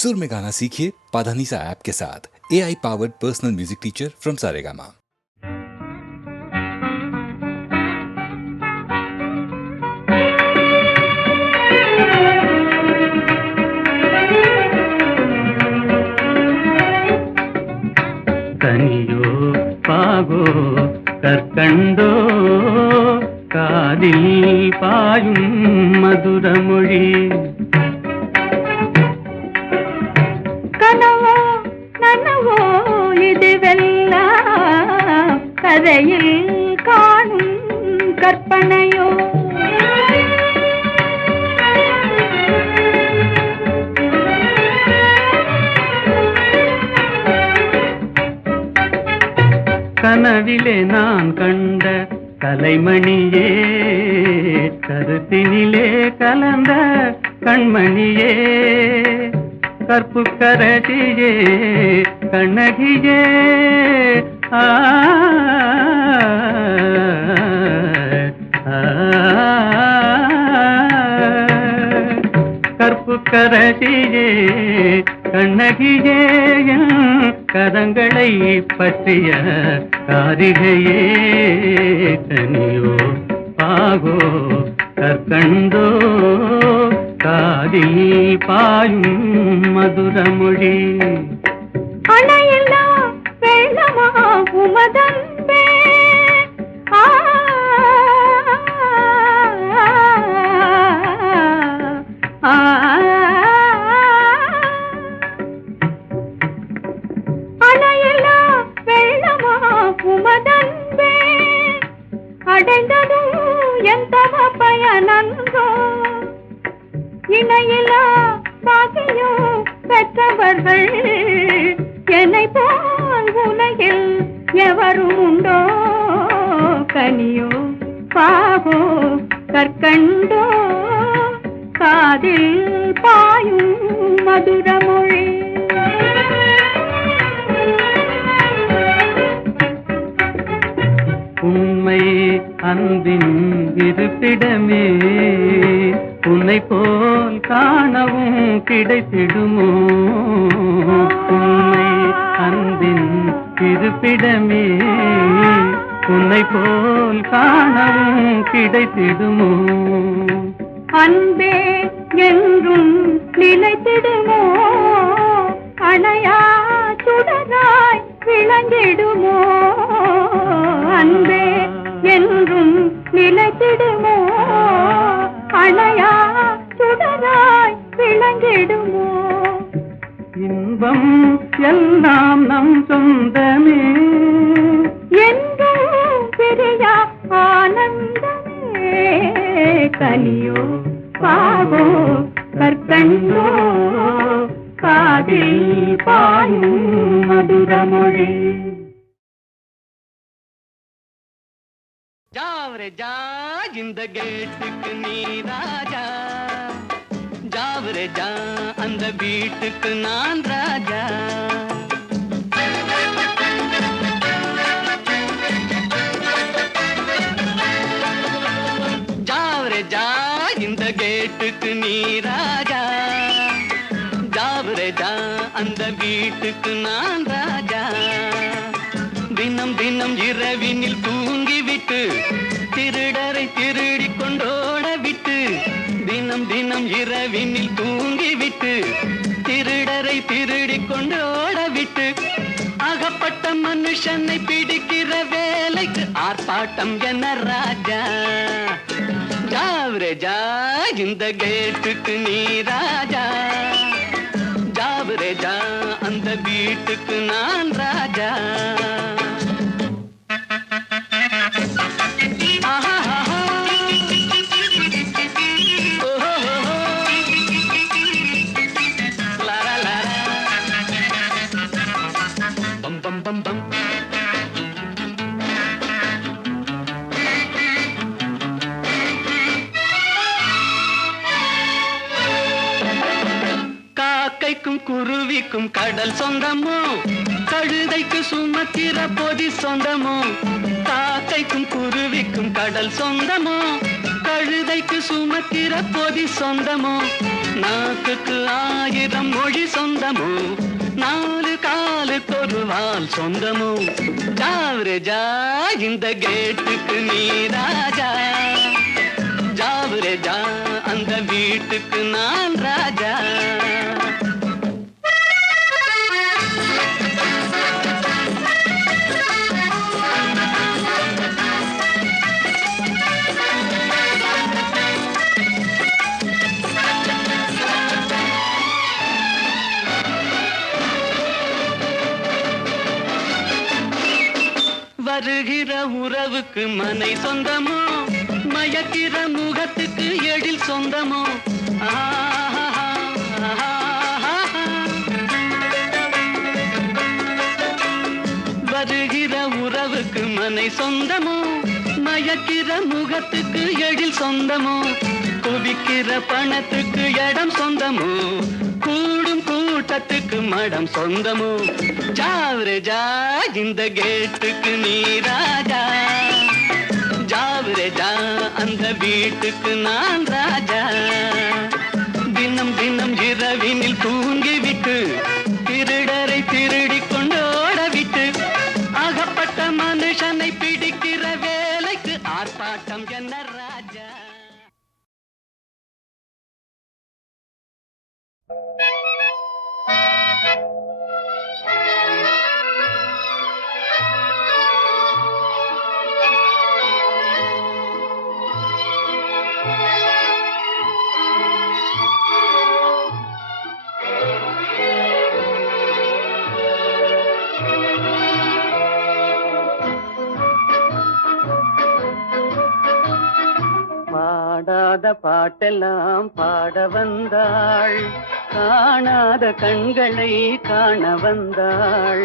सुर में गाना सीखिए पाधानीसा ऐप के साथ। AI powered personal music teacher from Saregama. கனியோ பாகோ கற்கண்டோ காதில் பாயும் மதுரமொழி கனவோ நனவோ இதுவெல்லாம் கதையில் காணும் கற்பனையோ கனவிலே நான் கண்ட கலைமணியே கருத்தினிலே கலந்த கண்மணியே கற்புக்கரசியே கண்ணகியே ஆ கற்புக்கரசியே கண்ணகியே கரங்களை பற்றிய காரிகையே கனியோ பாகோ கற்கண்டோ காதில் பாயும் மதுரமொழி அணையில்லா வெள்ளமா உமதன்பே அணையில்லா வெள்ளமா உமதன்பே அடைந்ததும் எந்த பயனன்றோ இணையிலா பாக்கியம் பெற்றவர்கள் என்னை போல் உலகில் எவரும் உண்டோ கனியோ பாகோ கற்கண்டோ காதில் பாயும் மதுரமொழி உண்மை அன்பின் இருப்பிடமே உன்னை போல் காணவும் கிடைத்திடுமோ உண்மை அன்பின் இருப்பிடமே உன்னை போல் காணவும் கிடைத்திடுமோ அன்பே என்றும் நிலைத்திடுமோ அணையா சுடராய் விளங்கிடுமோ அன்பே என்றும் நிலைத்திடுமோ அணையா சுடராய் விளங்கிடுமோ இன்பம் எல்லாம் நம் சொந்தமே என்றும் பிரியா ஆனந்தமே கனியோ பாகோ கற்கண்டோ காதில் பாயும் மதுரமொழி ஜாவரே ஜா இந்த கேட்டுக்கு நீ ராஜா ஜாவரே ஜா அந்த வீட்டுக்கு நான் ராஜா ஜாவரே ஜா இந்த கேட்டுக்கு நீ ராஜா ஜாவரே ஜா அந்த வீட்டுக்கு நான் ராஜா தினம் தினம் இரவினில் தூங்கிவிட்டு திருடரை திருடி கொண்டோட விட்டு தினம் தினம் இரவினில் தூங்கிவிட்டு திருடரை திருடி கொண்டோட விட்டு அகப்பட்ட மனுஷனை பிடிக்கிற வேலைக்கு ஆர்ப்பாட்டம் என்ன ராஜா ஜாவரே ஜா இந்த கேட்டுக்கு நீ ராஜா ஜாவரே ஜா அந்த வீட்டுக்கு நான் ராஜா காக்கைக்கும் குருவிக்கும் கடல் சொந்தமோ கழுதைக்கு சுமத்திர பொதி சொந்தமோ காக்கைக்கும் குருவிக்கும் கடல் சொந்தமோ கழுதைக்கு சுமக்கிற பொதி சொந்தமோ, நாக்குக்கு 1000 மொழி சொந்தமோ, 4 காலுக்கு ஒரு வால் சொந்தமோ. ஜாவரே ஜா இந்த கேட்டுக்கு நீ ராஜா, ஜாவரே ஜா அந்த வீட்டுக்கு நான் ராஜா. வருகிற உறவுக்கு மனை சொந்தமோ, மயக்கிற முகத்துக்கு எழில் சொந்தமோ. வருகிற உறவுக்கு மனை சொந்தமோ, மயக்கிற முகத்துக்கு எழில் சொந்தமோ, குவிக்கிற பணத்துக்கு இடம் சொந்தமோ, கூடும் கூட்டத்துக்கு மடம் சொந்தமோ. ஜாவரே ஜா இந்த கேட்டுக்கு நீ ராஜா, ஜாவரே ஜா அந்த வீட்டுக்கு நான் ராஜா. தினம் தினம் இரவினில் தூங்கிவிட்டு திருடரை திருடி கொண்டு ஓடவிட்டு, அகப்பட்ட மனுஷனை பிடிக்கிற வேலைக்கு ஆர்ப்பாட்டம் என்ன ராஜா. பாடாத பாட்டெல்லாம் பாட வந்தாள், காணாத கண்களை காண வந்தாள்,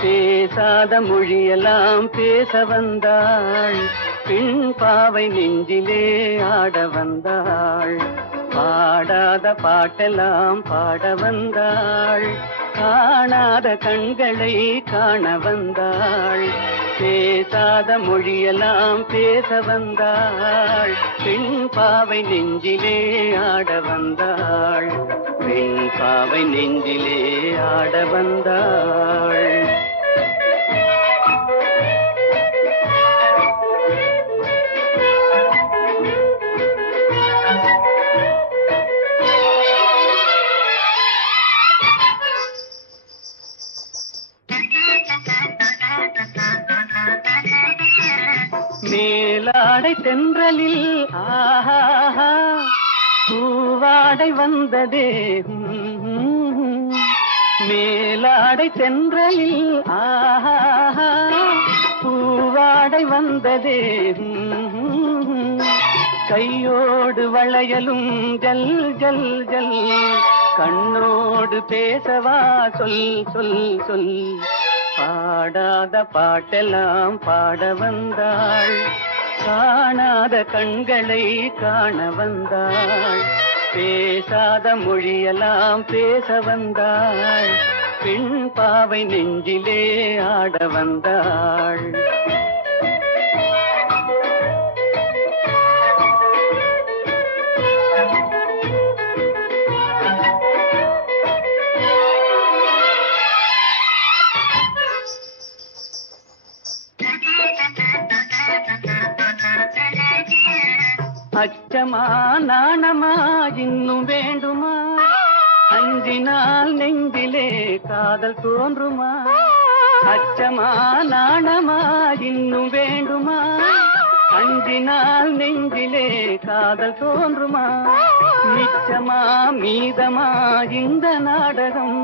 பேசாத மொழியெல்லாம் பேச வந்தாள், பெண் பாவை நெஞ்சிலே ஆட வந்தாள். பாடாத பாட்டெல்லாம் பாட வந்தாள், காணாத கண்களை காண வந்தாள், பேசாத மொழியெல்லாம் பேச வந்தாள், பெண் பாவை நெஞ்சிலே ஆட வந்தாள், பெண் பாவை நெஞ்சிலே ஆட வந்தாள். மேலாடை தென்றலில் ஆஹா பூவாடை வந்ததே, மேலாடை தென்றலில் ஆஹா பூவாடை வந்ததே, கையோடு வளையலும் ஜல் ஜல் ஜல், கண்ணோடு பேசவா சொல் சொல் சொல். பாடாத பாட்டெல்லாம் பாட வந்தாள், காணாத கண்களை காண வந்தாள், பேசாத மொழியெல்லாம் பேச வந்தாள், பெண் பாவை நெஞ்சிலே ஆட வந்தாள். அச்சமா நாணமா இன்னும் வேண்டுமா, அஞ்சினால் நெஞ்சிலே காதல் தோன்றுமா, அச்சமா நாணமா இன்னும் வேண்டுமா, அஞ்சினால் நெஞ்சிலே காதல் தோன்றுமா, நிச்சமா மீதமா இந்த நாடகம்,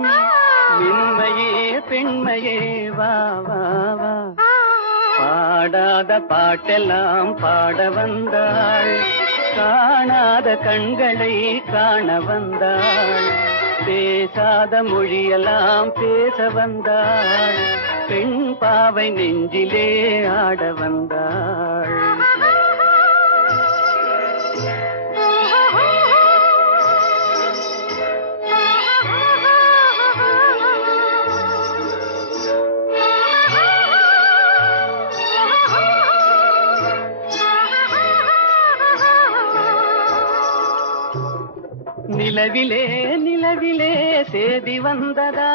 உண்மையே பெண்மையே வா வா வா. பாடாத பாட்டெல்லாம் பாட வந்தாள், காணாத கண்களை காண வந்தாள், பேசாத மொழியெல்லாம் பேச வந்தாள், பெண் பாவை நெஞ்சிலே ஆட வந்தாள். நிலவிலே நிலவிலே சேதி வந்ததா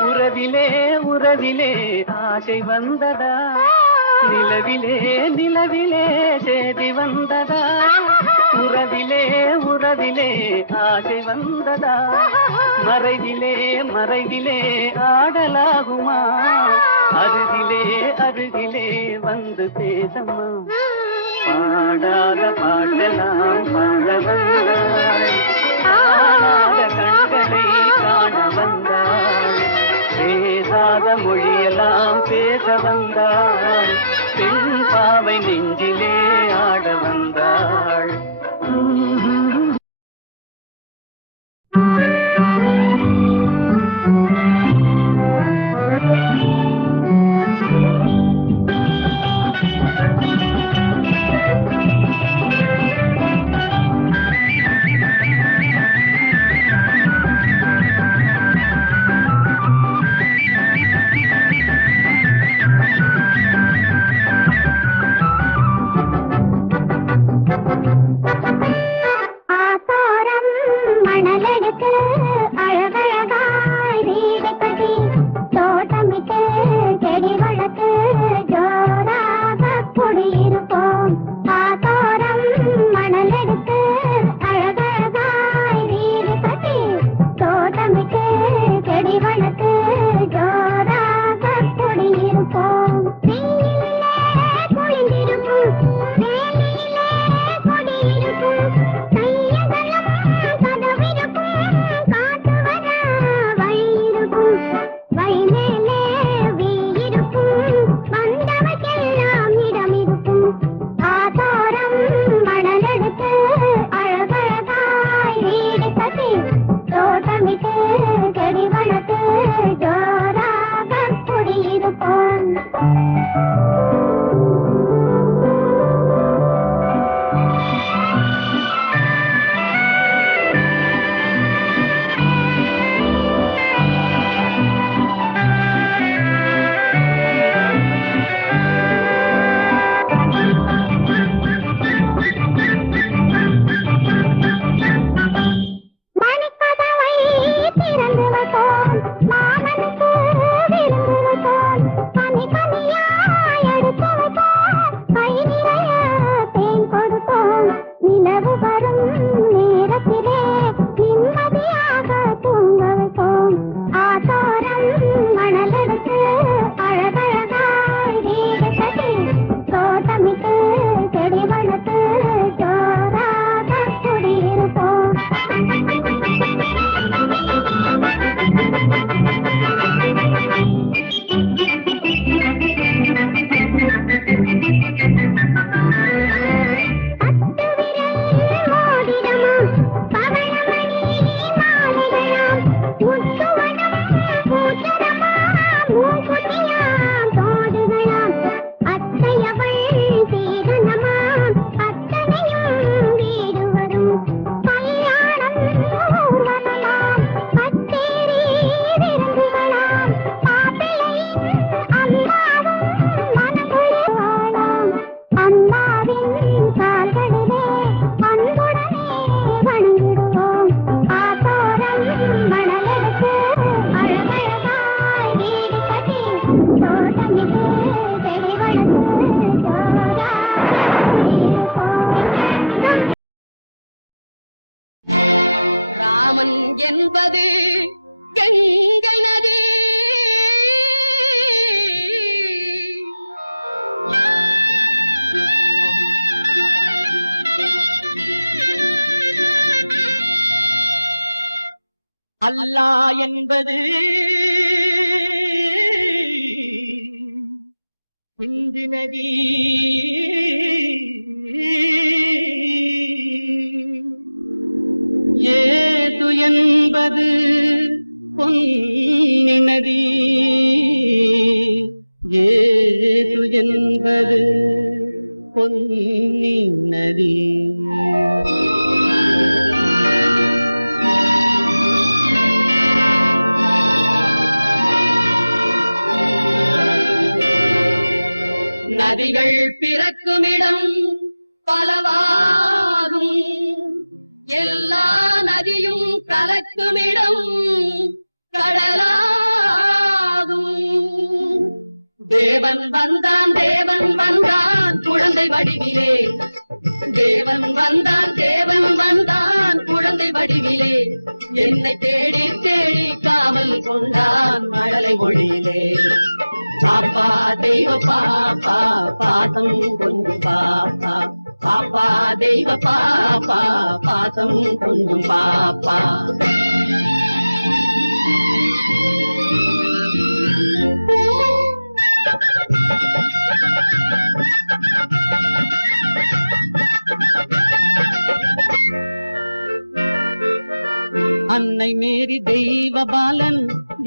உறவிலே உறவிலே ஆசை வந்ததா நிலவிலே நிலவிலே சேதி வந்ததா உறவிலே உறவிலே ஆசை வந்ததா மறைவிலே மறைவிலே ஆடலாகுமா அருகிலே அருகிலே வந்து பேசம்மா பாடாத பாடலாம் பாட வந்தாள் காணாத கண்களை காண வந்தாள் பேசாத மொழியெல்லாம் பேச வந்தாள் பெண் பாவை நெஞ்சிலே ஆட வந்தாள் ராமன் என்பது கங்கை நதி அல்லாஹ் என்பது சிந்து நதி ஏது என்பது பொன்னி நதி ஏது என்பது பொன்னி நதி நதிகள் பிறக்குமிடம் பலவாகும் எல்லா நதியும் மிதக்குமிடம் கடலாகும். தேவன் வந்தான் குழந்தை வடிவிலே. தேவன் வந்தான் குழந்தை வடிவிலே. என்னை தேடி தேடி காவல் கொண்டான் மழலை மொழியிலே. பாப்பா தெய்வ பாப்பா பாசம் கொஞ்சம் பாப்பா. பாப்பா தெய்வ பாப்பா பாசம் கொஞ்சம் பாப்பா. அன்னை மேரி தெய்வ பாலன்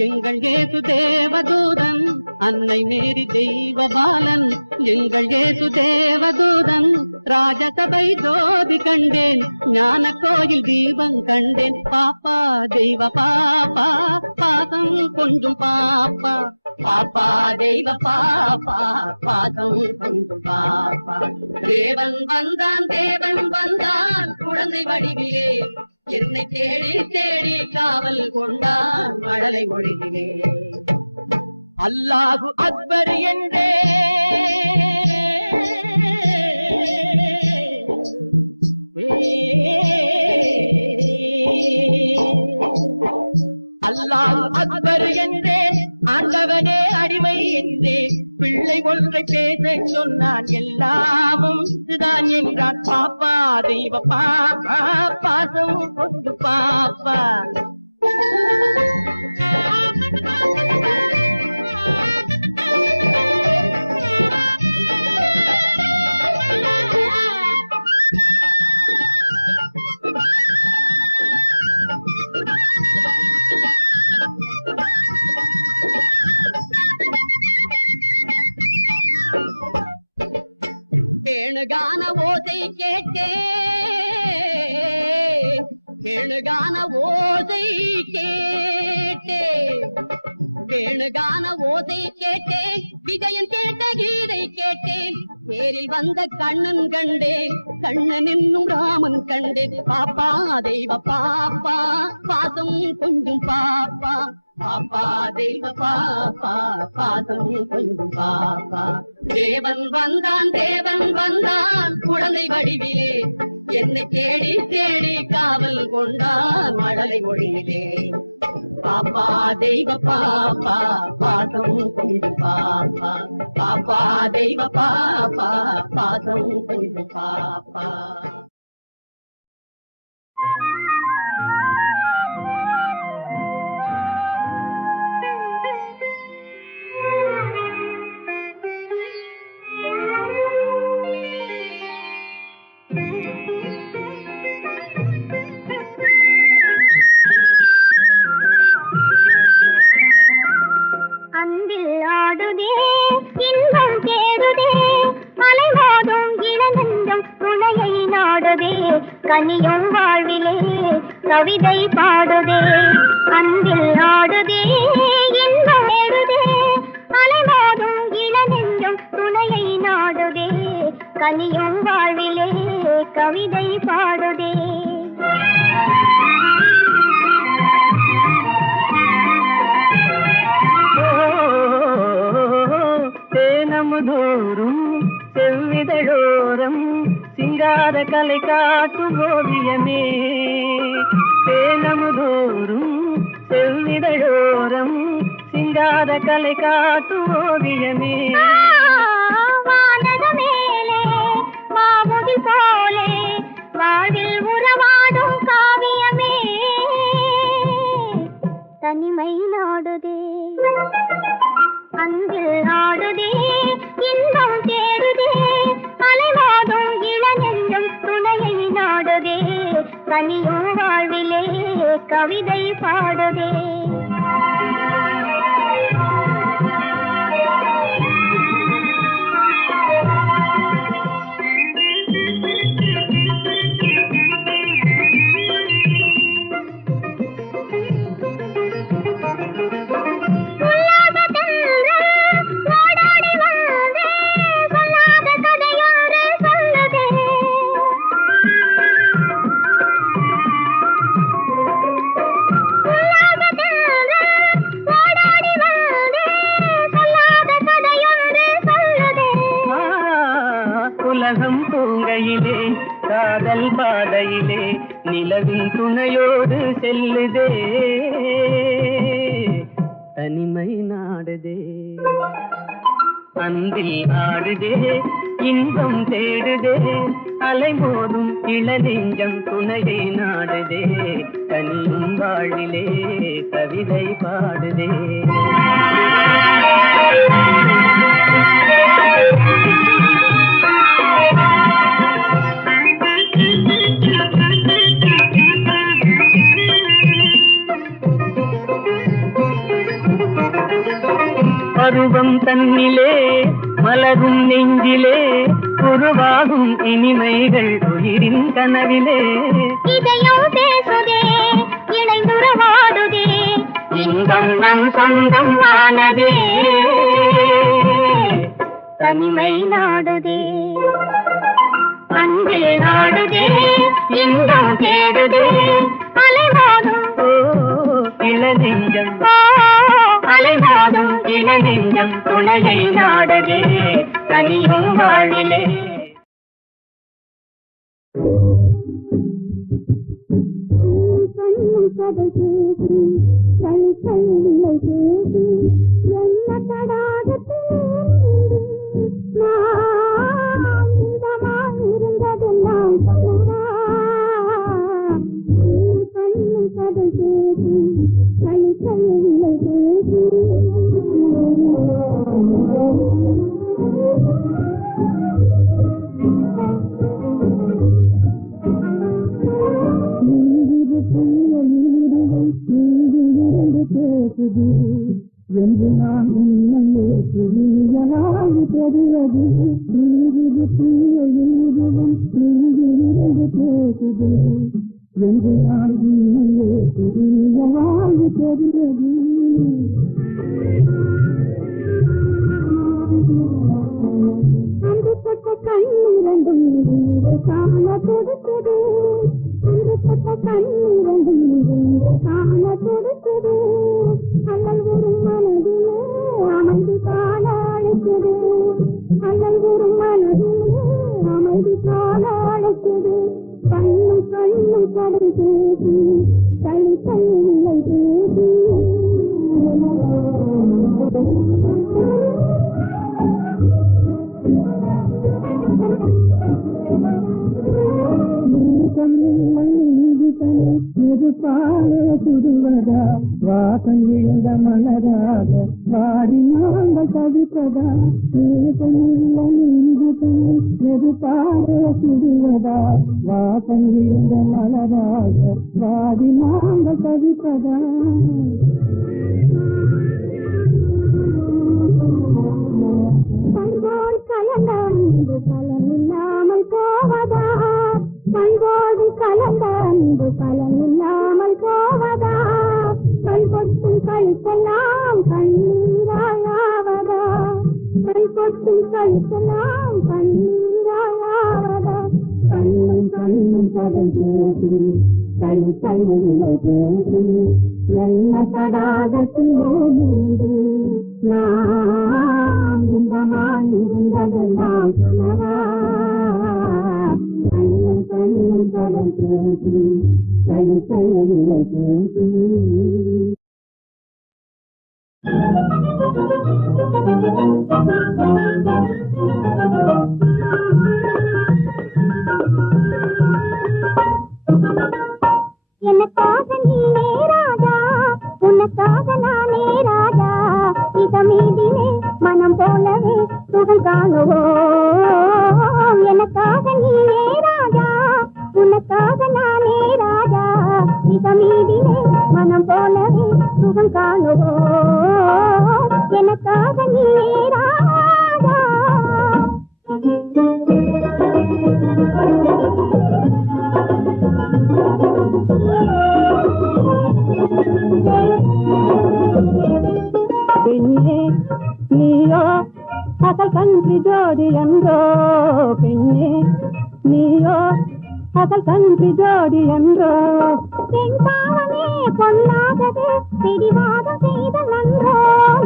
எங்கள் இயேசு தேவதூதன். அன்னை மேரி தெய்வ பாலன் எங்கள் இயேசு தேவதூதன். ராஜசபை ஜோதி கண்டேன், ஞான கோயில் தீபம் கண்டேன். பாப்பா தெய்வ பாப்பா பாசம் கொஞ்சம் பாப்பா. பாப்பா தெய்வ பாப்பா பாசம் கொஞ்சம் பாப்பா. தேவன் வந்தான் குழந்தை வடிவிலே. என்னை தேடி தேடி காவல் கொண்டான் மழலை மொழியிலே. அல்லாஹு அக்பர் என்றே அல்லாஹு அக்பர் என்றே ஆண்டவனே அடிமை என்றே. பிள்ளை ஒன்றை பேச சொன்னான், எல்லாமும் இதுதான் என்றான். பாப்பா தெய்வ பாப்பா பாசம் கொண்டு பாப்பா. வேணுகான ஓசை கேட்டேன், வேணுகான ஓசை கேட்டேன், வேணுகான ஓசை கேட்டேன். விஜயன் கேட்ட கீதை கேட்டேன். தேரில் வந்த கண்ணன் கண்டேன், கண்ணன் என்னும் ராமன் கண்டேன். பாப்பா தெய்வ பாப்பா பாசம் கொஞ்சம் பாப்பா. பாப்பா தெய்வ பாப்பா பாசம் கொஞ்சம் பாப்பா. தேவன் வந்தான் குழந்தை வடிவிலே. என்னை தேடி தேடி காவல் கொண்டான் மழலை மொழியிலே. பாப்பா தெய்வ பாப்பா பாசம் கொஞ்சம் பாப்பா. பாப்பா தெய்வ பாப்பா பாசம் கொஞ்சம் பாப்பா. அன்பில் ஆடுதே இன்பம் தேடுதே, அலைமோதும் இளநெஞ்சம் துணையை நாடுதே. கனியும் வாழ்விலே கவிதை பாடுதே. அன்பில் ஆடுதே இன்பம் தேடுதே, அலைமோதும் இளநெஞ்சம் துணையை நாடுதே. கனியும் வாழ்விலே கவிதை பாடுதே. தேனமுதோறும் செவ்விதழோரம் சிங்கார கலை காட்டும் ஓவியமே. தேனமுதோறும் செவ்விதழோரம் சிங்கார கலை காட்டும் ஓவியமே. வானக மேலே மாமுகில் போலே வாழ்வில் உறவாடும் காவியமே. தனிமை நாடுதே அன்பில் நாடுதே இன்பம் தேடுதே, அலைவாடும் இளநெஞ்சம் துணையை நாடுதே. கனியும் வாழ்விலே கவிதை பாடுதே. நிலவின் துணையோடு செல்லுதே தனிமை நாடுதே அன்பில் ஆடுதே இன்பம் தேடுதே அலைமோதும் இளநெஞ்சம் துணையை நாடுதே தனியும் வாழிலே கவிதை பாடுதே பருவம் தன்னிலே மலரும் நெஞ்சிலே உருவாகும் இனிமைகள் உயிரின் கனவிலே இதயம் பேசுதே இணைந்துறவாடுதே இன்பம் நம் சொந்தம் ஆனதே தனிமை நாடுதே அன்பில் நாடுதே இன்பம் தேடுதே அலைவாடும் இளநெஞ்சம் அலைவாடும் இளநெஞ்சம் துணையை நாடுதே தனியும் வாழிலே என்று நான் உன்னையே புரியலாய் தெரிவது தீயெழுதும் பேசுது என்று நான் உன்னையே புரியலாய் தெரிவது அன்புப்பட்ட கண்ணீரண்டும் காண கொடுத்தது அன்புப்பட்ட கண்ணீரண்டும் காண கொடுத்தது அல்லல் ஒரு மனதிலே அமைதி காண அழைத்தது அல்லல் ஒரு மனதிலே அமைதி காண அழைத்தது கண்ணும் கண்ணும் கடை பேசி தனி தன்னில்லை பேசி பாலே சுடுவதா வாசம் விழுந்த மலராக வாடி நாங்கள் தவிப்பதா எது பாலே சுடுவதா வாசம் விழுந்த மலராக வாடி நாங்கள் தவிப்பதா பண்போடு கலந்து பலனில்லாமல் போவதா பண்போடு கலந்து பலனில்லாமல் போவதா கல்பொட்டும் கழித்தெல்லாம் கண்ணீராயாவதா கல்பொட்டும் கழித்தெல்லாம் கண்ணீராயாவதா கண்ணும் கண்ணும் பதம் பேசி கை கைவில்லை பேசி என்ன தடாகத்திலே நீண்டு நான் இன்பமாயிருந்ததெல்லாம் சொல்லவா கண்ணும் கண்ணும் பதம் பேசி கை கைவில்லை பேசி எனக்காக நீனே ராஜா உனக்காக நானே ராஜா இதமீதிலே மனம் போலவே சுகம் காணுவோம் எனக்காக நீனே ராஜா உனக்காக நானே ராஜா இதமீதிலே மனம் போலவே சுகம் காணுவோம் எனக்காக நீனே ராஜா பெண்ணே நீயோ அசல் கன்றி ஜோடி என்றோ பெண்ணே நீயோ அசல் கன்றி ஜோடி என்றோ என் பாவமே பொல்லாதது பிடிவாதம் செய்த நன்றோ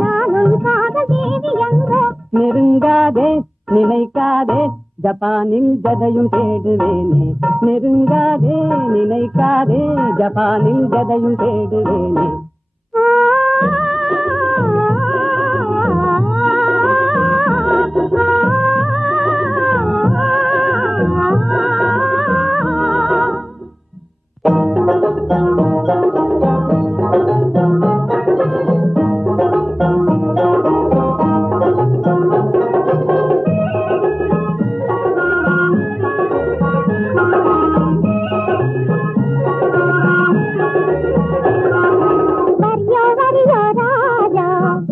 நானும் காதல் தேவி என்றோ நெருங்காதே நினைக்காதே ஜப்பானில் ஜதையும் தேடுவேனே, நெருங்காதே நினைக்காதே, ஜப்பானில் ஜதையும் தேடுவேனே.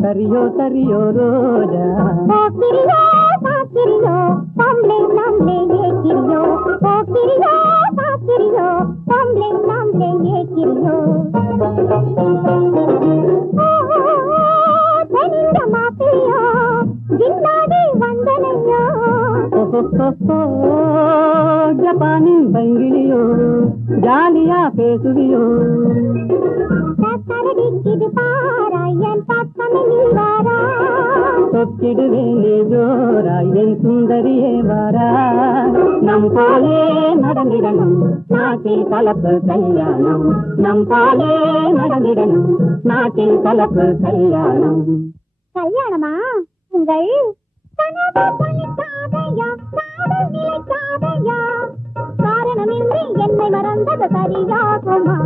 சரியோ சரியோ ரோஜா போக்கிரியோ பாக்கிரியோ பம்ளே நம்ளே ஏக்கிரியோ போக்கிரியோ பாக்கிரியோ பம்ளே நம்ளே ஏக்கிரியோ தெனிந்த மாப்பிளையோ ஜின்னாடி வந்தனையோ ஜப்பானின் பங்கிலியோ ஜாலியா பேசுவியோ கரடிக்குது பாரா என் பக்கமே நீ வாரா தொக்கிடுவேனே ஜோரா என் சுந்தரியே வாரா நம் போலே நடந்திடணும் நாட்டில் கலப்பு கல்யாணம் நம் போலே நடந்திடணும் நாட்டில் கலப்பு கல்யாணம் கல்யாணமா உங்கள் கனவு பலிக்காதையா காதல் நிலைக்காதையா காரணமின்றி என்னை மறந்தது சரியாகுமா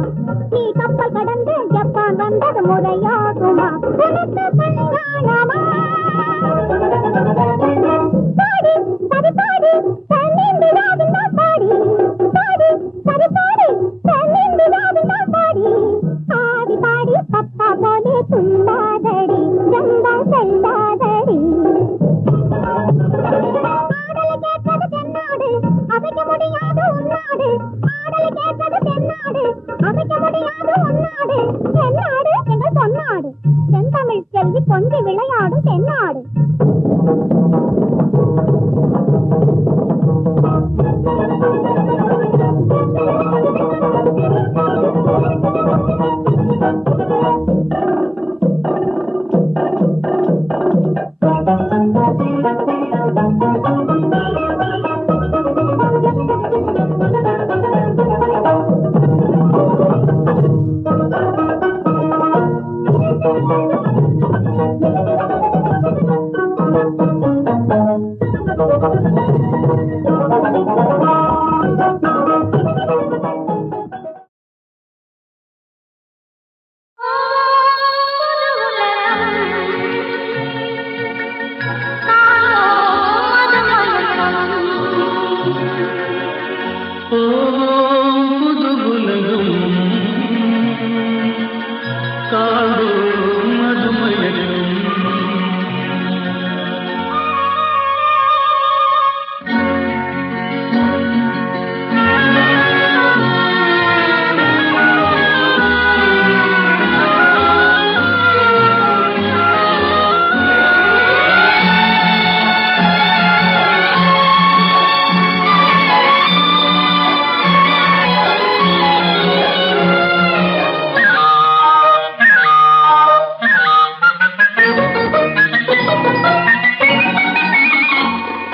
நீ கப்பல் கடந்து ஜப்பான் வந்தது முறையாகுமா உனக்கு கல்யாணமா பாடி சரி பாடி தன்னிந்திராவின் பாடி பாடி சரி பாடி தன்னிந்திராவின் பாடி ஆடி பாடி பப்பா போலே துள்ளாதடி ஜம்பா செல்லாதடி ஆடலை கேட்பது தென்னாடு அமைக்க முடியாது உன்னாடு ஆடலை கேட்பது தென்னாடு அமைக்க முடியாது உன்னாடு தென்னாடு எங்கள் பொன்னாடு தென்தமிழ் செல்வி கொஞ்சி விளையாடும் தென்னாடு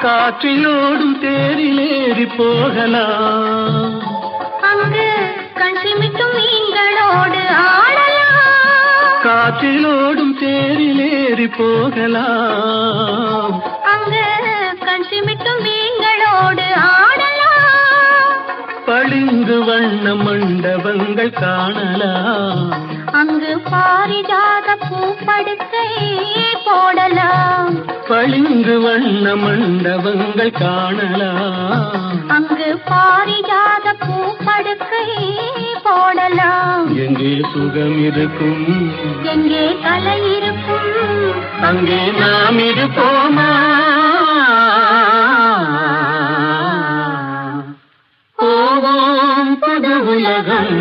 காற்றிலோடும் தேரிலேறி போகலாம் அங்கு கண் சிமிட்டும் மீன்களோடு ஆடலாம் காற்றிலோடும் தேரிலேறி போகலாம் அங்கு கண் சிமிட்டும் மீன்களோடு ஆடலாம் பளிங்கு வண்ண மண்டபங்கள் காணலாம் அங்கு பாரிஜாத பூப்படுக்கை போடலாம் பளிங்கு வண்ண மண்டபங்கள் காணலாம் அங்கு பாரிஜாத பூப்படுக்கை போடலாம் எங்கே சுகம் இருக்கும் எங்கே கலை இருக்கும் அங்கே நாம் இருப்போமா போவோம் புது உலகம்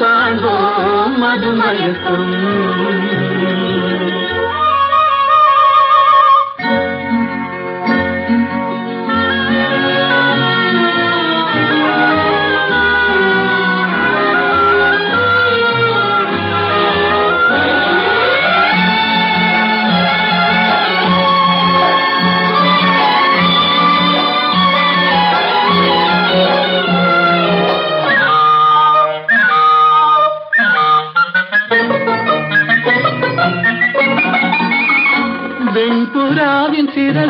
காண்போம் மதுமயக்கம்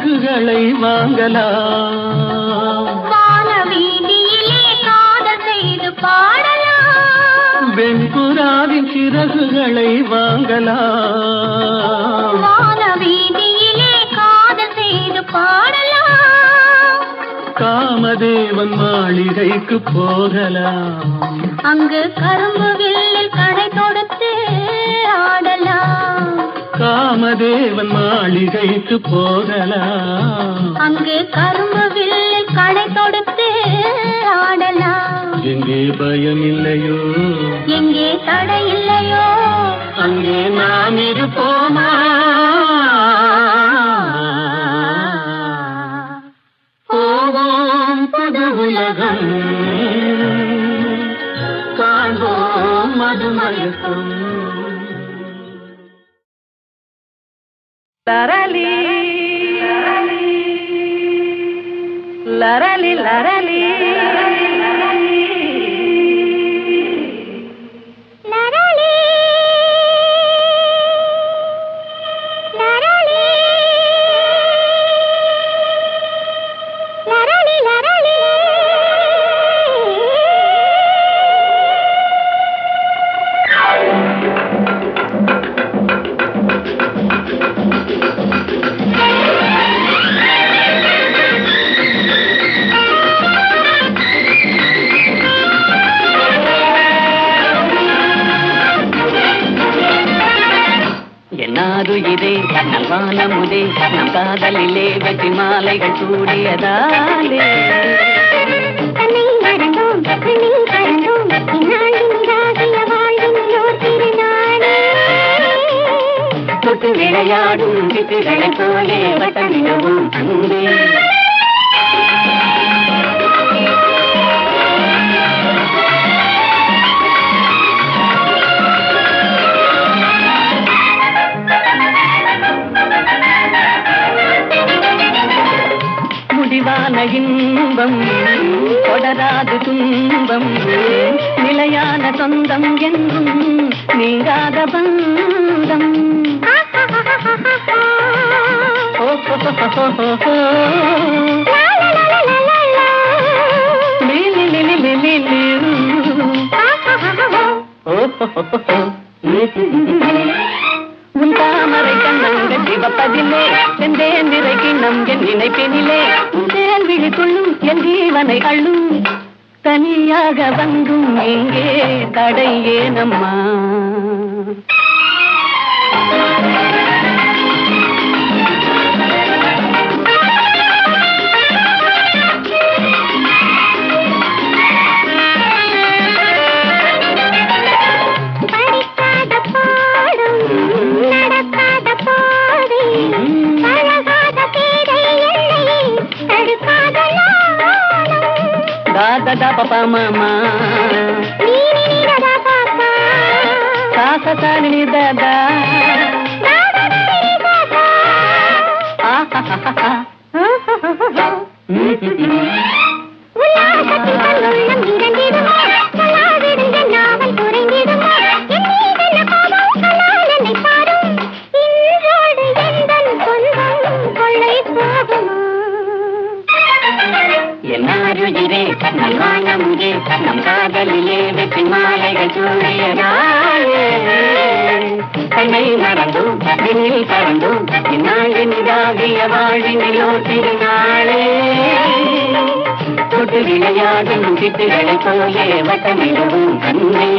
சிறகுகளை வாங்கலாம். வான வீதியிலே காதல் செய்து பாடலாம். வெண்புறாவின் சிறகுகளை வாங்கலாம். வான வீதியிலே காதல் செய்து பாடலாம். காமதேவன் மாளிகைக்கு போகலாம். அங்கு கரும்பு வில்லில் கடை தொடுத்து ஆடலாம். காமதேவன் மாளிகைக்கு போகலாம். அங்கு கரும்பு வில்லில் கடை தொடுத்து ஆடலாம். எங்கே பயம் இல்லையோ, எங்கே தடை இல்லையோ, அங்கே நாம் இருப்போமா. போவோம் புது உலகம், காண்போம் மதுமயக்கம். லரலி லரலி லரலி லரலி லரலி லரலி லரலி என்னாதுயிரே நல்வானமுதே நம் காதலிலே வெற்றி மாலைகள் சூடியதாலே தன்னை மறந்தோம் கண்ணில் கறந்தோம் இந்நாளின் இதாகிய வாழ்வினோர் திருநாளே. தொட்டு விளையாடும் சிட்டுகளைப் போலே வட்டமிடவும் அன்பே. முடிவான இன்பம் தொடராது துன்பம் நிலையான சொந்தம் என்றும் நீங்காத பந்தம். உன் தாமரை கண்ணங்கள் சிவப்பதிலே செந்தேன் நிறை கிண்ணம் என் நினைப்பினிலே உன் தேன் விழி துள்ளும் என் ஜீவனை அள்ளும். தனியாக வந்தும் எங்கே தடை ஏனம்மா. படிக்காத பாடம் நடக்காத பாதை பழகாத பேரை எல்லை தடுக்காத நாணம். தாதா பாப்பா மாமா நீ நினைவதா பாப்பா சாசசானி தாதா உல்லாசத்தில் தன்னுள்ளம் இறங்கிடுமோ சொல்லாதிருந்த நாவல் குறைந்திடுமோ என் மீதென்ன கோபம் சொன்னால் என்னை பாரும் இன்றோடு எந்தன் சொந்தம் கொள்ளை போகுமா. என்னாருயிரே நல்வானமுதே நம் காதலிலே வெற்றி மாலைகள் சூடியதாலே தன்னை மறந்தோம் விண்ணில் பறந்தோம் இந்நாளின் இதாகிய வாழ்வினிலோ திருநாளே. தொட்டு விளையாடும் சிட்டுகளைப் போலே வட்டமிடவும் கண்ணே.